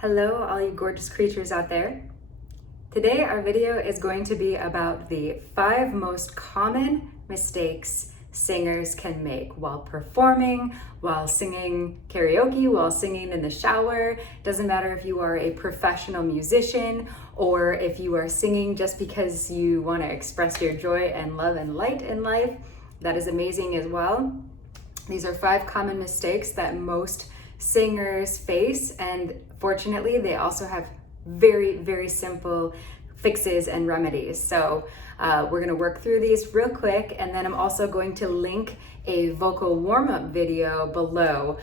Hello, all you gorgeous creatures out there. Today, our video is going to be about the 5 most common mistakes singers can make while performing, while singing karaoke, while singing in the shower. Doesn't matter if you are a professional musician or if you are singing just because you want to express your joy and love and light in life. That is amazing as well. These are 5 common mistakes that most singers face, and fortunately they also have very simple fixes and remedies. So we're going to work through these real quick, and then I'm also going to link a vocal warm-up video below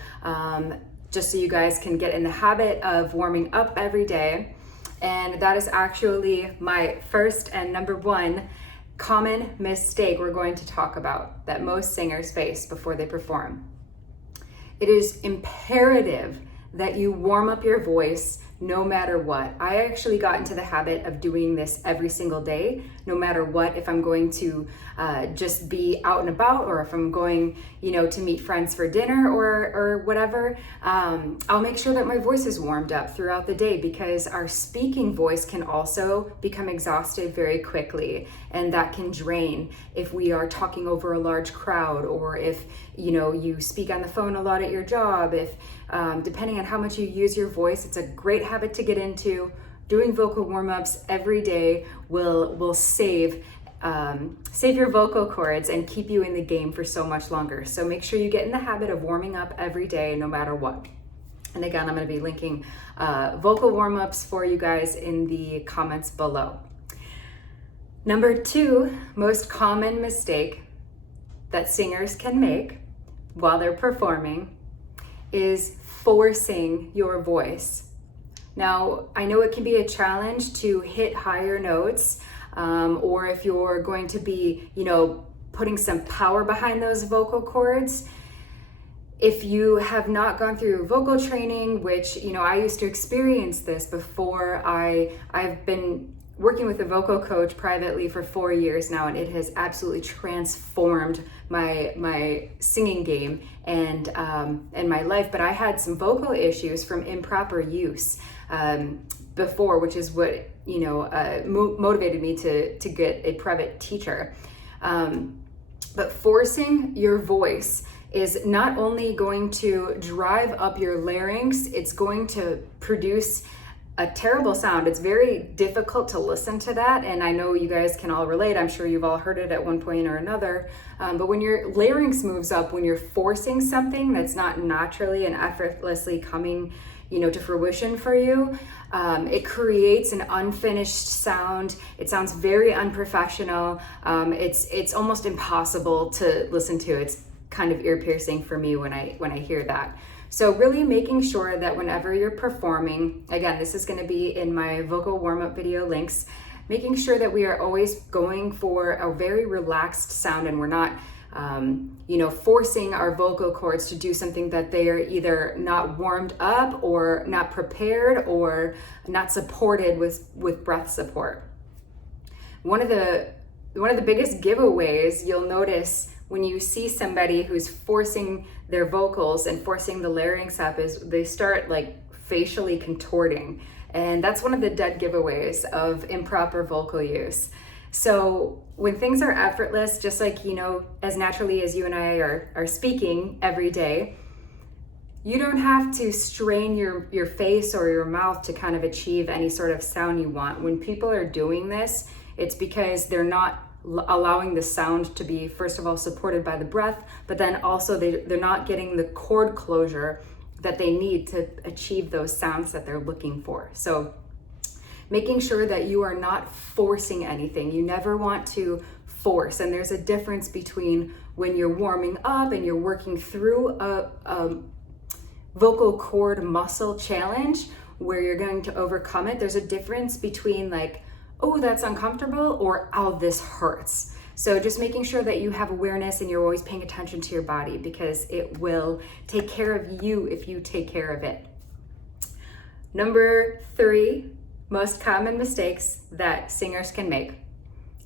just so you guys can get in the habit of warming up every day. And that is actually my first and number 1 common mistake we're going to talk about that most singers face before they perform. It is imperative that you warm up your voice no matter what. I actually got into the habit of doing this every single day, no matter what. If I'm going to just be out and about, or if I'm going, to meet friends for dinner or whatever, I'll make sure that my voice is warmed up throughout the day, because our speaking voice can also become exhausted very quickly, and that can drain if we are talking over a large crowd, or if you speak on the phone a lot at your job. If depending on how much you use your voice, it's a great habit to get into. Doing vocal warm-ups every day will save your vocal cords and keep you in the game for so much longer. So make sure you get in the habit of warming up every day, no matter what. And again, I'm going to be linking vocal warm-ups for you guys in the comments below. Number 2 most common mistake that singers can make while they're performing is forcing your voice. Now, I know it can be a challenge to hit higher notes, or if you're going to be, putting some power behind those vocal cords. If you have not gone through vocal training, which, I used to experience this before. I've been working with a vocal coach privately for 4 years now, and it has absolutely transformed my singing game and my life. But I had some vocal issues from improper use before, which is what motivated me to get a private teacher. But forcing your voice is not only going to drive up your larynx, it's going to produce a terrible sound. It's very difficult to listen to that, and I know you guys can all relate. I'm sure you've all heard it at one point or another. But when your larynx moves up, when you're forcing something that's not naturally and effortlessly coming, to fruition for you, it creates an unfinished sound. It sounds very unprofessional. It's almost impossible to listen to. It's kind of ear-piercing for me when I hear that. So really making sure that whenever you're performing, again, this is going to be in my vocal warm-up video links, making sure that we are always going for a very relaxed sound, and we're not, forcing our vocal cords to do something that they are either not warmed up or not prepared or not supported with breath support. One of the biggest giveaways you'll notice when you see somebody who's forcing their vocals and forcing the larynx up is they start facially contorting. And that's one of the dead giveaways of improper vocal use. So when things are effortless, just as naturally as you and I are speaking every day, you don't have to strain your face or your mouth to kind of achieve any sort of sound you want. When people are doing this, it's because they're not allowing the sound to be, first of all, supported by the breath, but then also they're not getting the cord closure that they need to achieve those sounds that they're looking for. So making sure that you are not forcing anything. You never want to force. And there's a difference between when you're warming up and you're working through a vocal cord muscle challenge where you're going to overcome it. There's a difference between oh, that's uncomfortable, or oh, this hurts. So just making sure that you have awareness and you're always paying attention to your body, because it will take care of you if you take care of it. Number 3 most common mistakes that singers can make: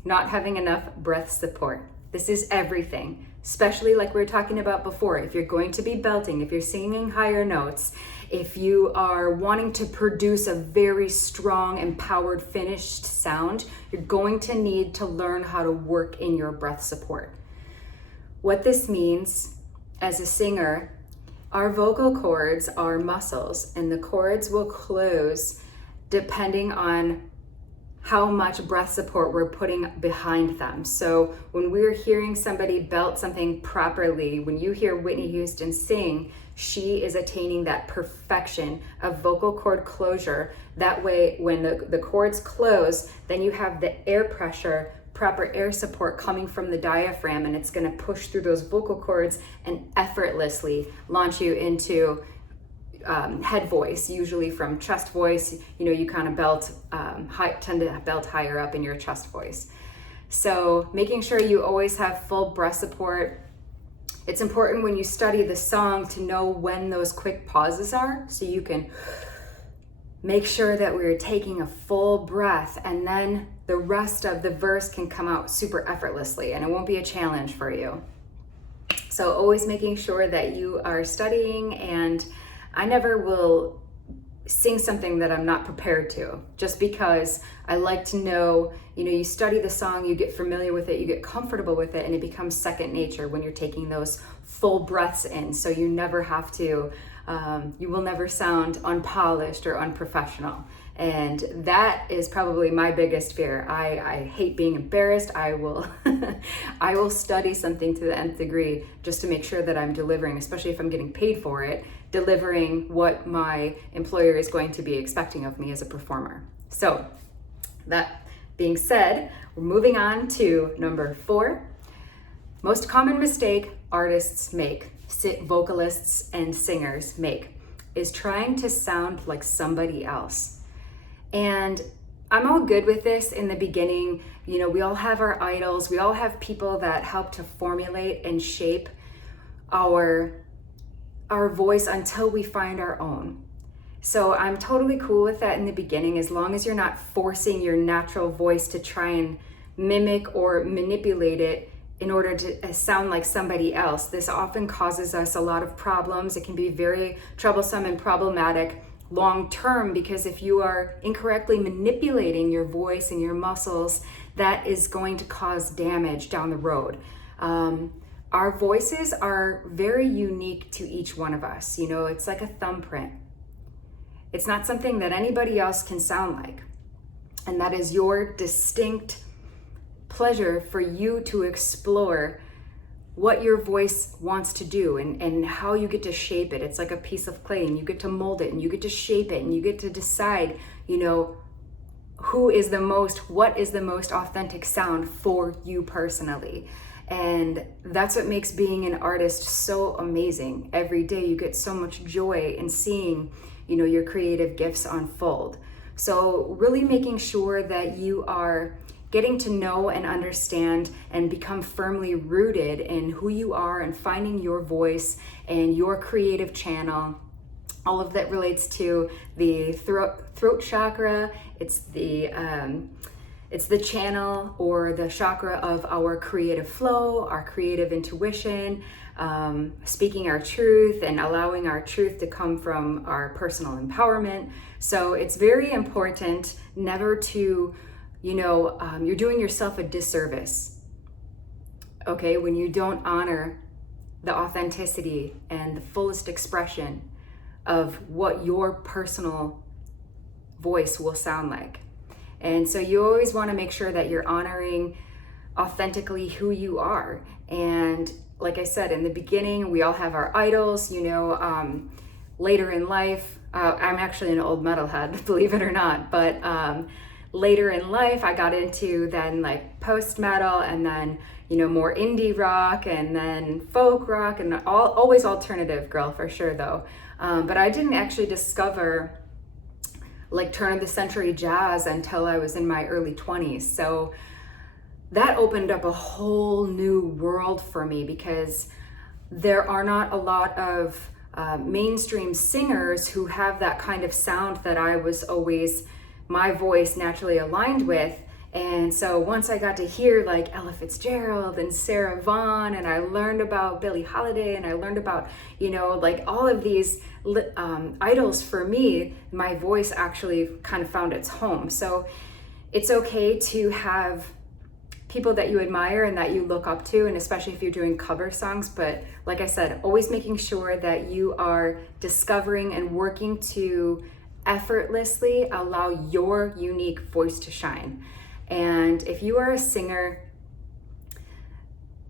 not having enough breath support. This is everything, especially like we were talking about before. If you're going to be belting, if you're singing higher notes, If you are wanting to produce a very strong, empowered, finished sound, you're going to need to learn how to work in your breath support. What this means as a singer, our vocal cords are muscles, and the cords will close depending on how much breath support we're putting behind them. So when we're hearing somebody belt something properly, when you hear Whitney Houston sing, she is attaining that perfection of vocal cord closure. That way, when the cords close, then you have the air pressure, proper air support coming from the diaphragm, and it's gonna push through those vocal cords and effortlessly launch you into head voice, usually from chest voice. You kind of belt, tend to belt higher up in your chest voice. So making sure you always have full breath support. It's important when you study the song to know when those quick pauses are, so you can make sure that we're taking a full breath, and then the rest of the verse can come out super effortlessly and it won't be a challenge for you. So always making sure that you are studying, and I never will sing something that I'm not prepared to, just because I like to know, you study the song, you get familiar with it, you get comfortable with it, and it becomes second nature when you're taking those full breaths in. So you never have to, you will never sound unpolished or unprofessional. And that is probably my biggest fear. I hate being embarrassed. I will I will study something to the nth degree just to make sure that I'm delivering, especially if I'm getting paid for it, delivering what my employer is going to be expecting of me as a performer. So that being said, we're moving on to number 4. Most common mistake artists make, vocalists and singers make, is trying to sound like somebody else. And I'm all good with this in the beginning. We all have our idols. We all have people that help to formulate and shape our voice until we find our own. So I'm totally cool with that in the beginning, as long as you're not forcing your natural voice to try and mimic or manipulate it in order to sound like somebody else. This often causes us a lot of problems. It can be very troublesome and problematic long term, because if you are incorrectly manipulating your voice and your muscles, that is going to cause damage down the road. Our voices are very unique to each one of us. It's like a thumbprint. It's not something that anybody else can sound like. And that is your distinct pleasure for you to explore what your voice wants to do and how you get to shape it. It's like a piece of clay, and you get to mold it, and you get to shape it, and you get to decide, what is the most authentic sound for you personally. And that's what makes being an artist so amazing. Every day you get so much joy in seeing, your creative gifts unfold. So really making sure that you are getting to know and understand and become firmly rooted in who you are, and finding your voice and your creative channel. All of that relates to the throat chakra. It's the channel or the chakra of our creative flow, our creative intuition, speaking our truth and allowing our truth to come from our personal empowerment. So it's very important never to, you're doing yourself a disservice, okay, when you don't honor the authenticity and the fullest expression of what your personal voice will sound like. And so you always want to make sure that you're honoring authentically who you are. And like I said, in the beginning, we all have our idols, later in life, I'm actually an old metalhead, believe it or not, but later in life, I got into then like post-metal, and then, more indie rock, and then folk rock, and always alternative girl for sure though. But I didn't actually discover like turn of the century jazz until I was in my early 20s. So that opened up a whole new world for me, because there are not a lot of mainstream singers who have that kind of sound that I was always, my voice naturally aligned with. And so once I got to hear like Ella Fitzgerald and Sarah Vaughan, and I learned about Billie Holiday, and I learned about, like all of these idols for me, my voice actually kind of found its home. So it's okay to have people that you admire and that you look up to, and especially if you're doing cover songs. But like I said, always making sure that you are discovering and working to effortlessly allow your unique voice to shine. And if you are a singer,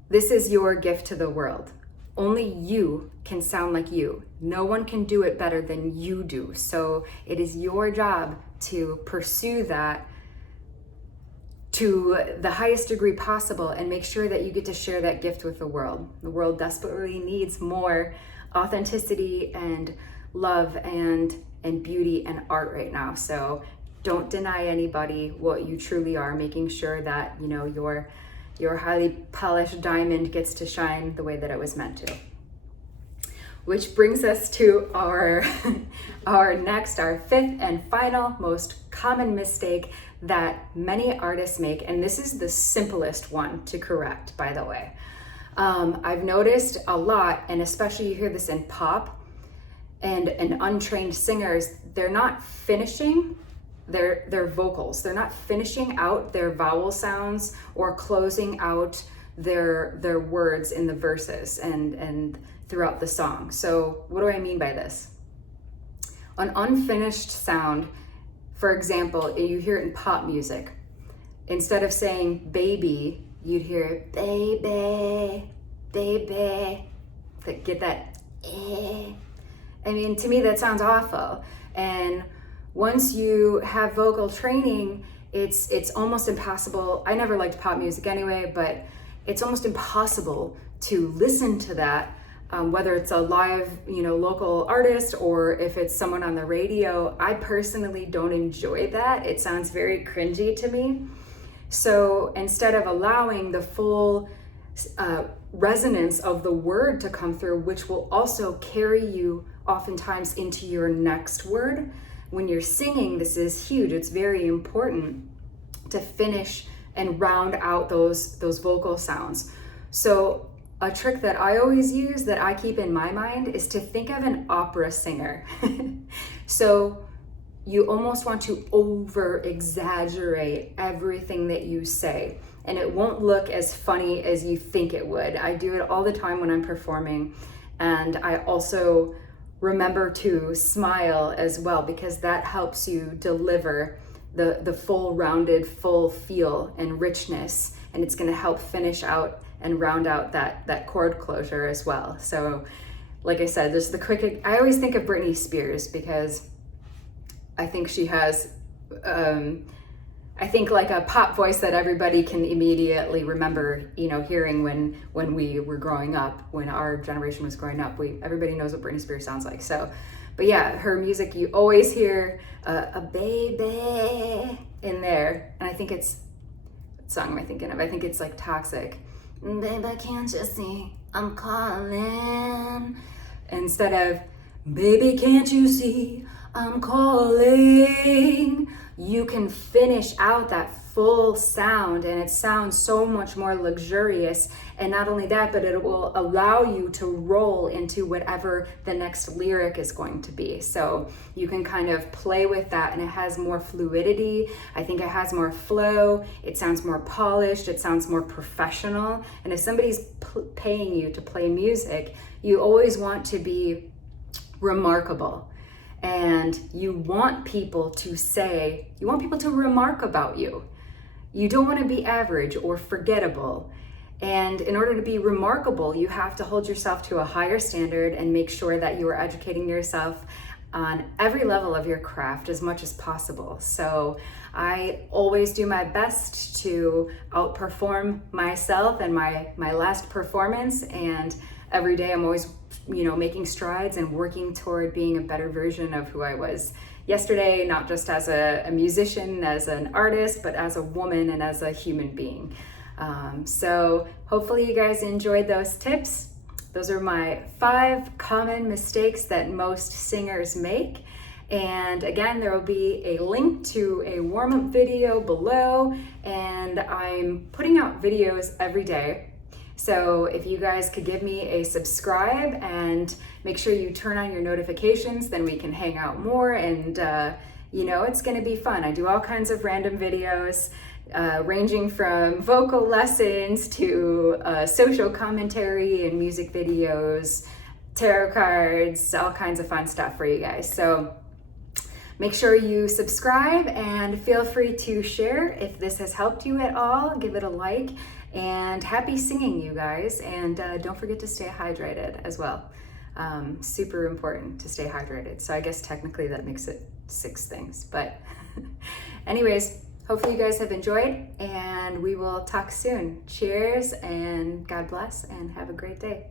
this is your gift to the world. Only you can sound like you. No one can do it better than you do. So it is your job to pursue that to the highest degree possible and make sure that you get to share that gift with the world. The world desperately needs more authenticity and love and beauty and art right now. So don't deny anybody what you truly are, making sure that your highly polished diamond gets to shine the way that it was meant to. Which brings us to our fifth and final most common mistake that many artists make, and this is the simplest one to correct, by the way. I've noticed a lot, and especially you hear this in pop and untrained singers, they're not finishing their vocals. They're not finishing out their vowel sounds or closing out their words in the verses and throughout the song. So what do I mean by this? An unfinished sound, for example, you hear it in pop music. Instead of saying baby, you'd hear baby, baby. Get that eh. I mean, to me that sounds awful. And once you have vocal training, it's almost impossible. I never liked pop music anyway, but it's almost impossible to listen to that, whether it's a live, local artist or if it's someone on the radio. I personally don't enjoy that. It sounds very cringy to me. So instead of allowing the full resonance of the word to come through, which will also carry you oftentimes into your next word, when you're singing, this is huge. It's very important to finish and round out those vocal sounds. So a trick that I always use, that I keep in my mind, is to think of an opera singer. So you almost want to over exaggerate everything that you say, and it won't look as funny as you think it would. I do it all the time when I'm performing, and I also remember to smile as well, because that helps you deliver the full rounded, full feel and richness, and it's going to help finish out and round out that chord closure as well. So like I said, just I always think of Britney Spears, because I think she has like a pop voice that everybody can immediately remember, hearing when we were growing up, when our generation was growing up. Everybody knows what Britney Spears sounds like. So, but yeah, her music, you always hear a baby in there. And I think what song am I thinking of? I think it's like Toxic. Baby, can't you see I'm calling? Instead of baby, can't you see I'm calling? You can finish out that full sound, and it sounds so much more luxurious. And not only that, but it will allow you to roll into whatever the next lyric is going to be. So you can kind of play with that, and it has more fluidity. I think it has more flow. It sounds more polished. It sounds more professional. And if somebody's paying you to play music, you always want to be remarkable. And you want people to remark about you. You don't want to be average or forgettable. And in order to be remarkable, you have to hold yourself to a higher standard and make sure that you are educating yourself on every level of your craft as much as possible. So I always do my best to outperform myself and my last performance, and every day I'm always making strides and working toward being a better version of who I was yesterday, not just as a musician, as an artist, but as a woman and as a human being. So hopefully you guys enjoyed those tips. Those are my 5 common mistakes that most singers make. And again, there will be a link to a warm-up video below, and I'm putting out videos every day. So if you guys could give me a subscribe and make sure you turn on your notifications, then we can hang out more, and you know, it's gonna be fun. I do all kinds of random videos, ranging from vocal lessons to social commentary and music videos, tarot cards, all kinds of fun stuff for you guys. So make sure you subscribe and feel free to share if this has helped you at all. Give it a like, and happy singing, you guys. And don't forget to stay hydrated as well. Super important to stay hydrated. So I guess technically that makes it 6 things. But anyways, hopefully you guys have enjoyed, and we will talk soon. Cheers and God bless, and have a great day.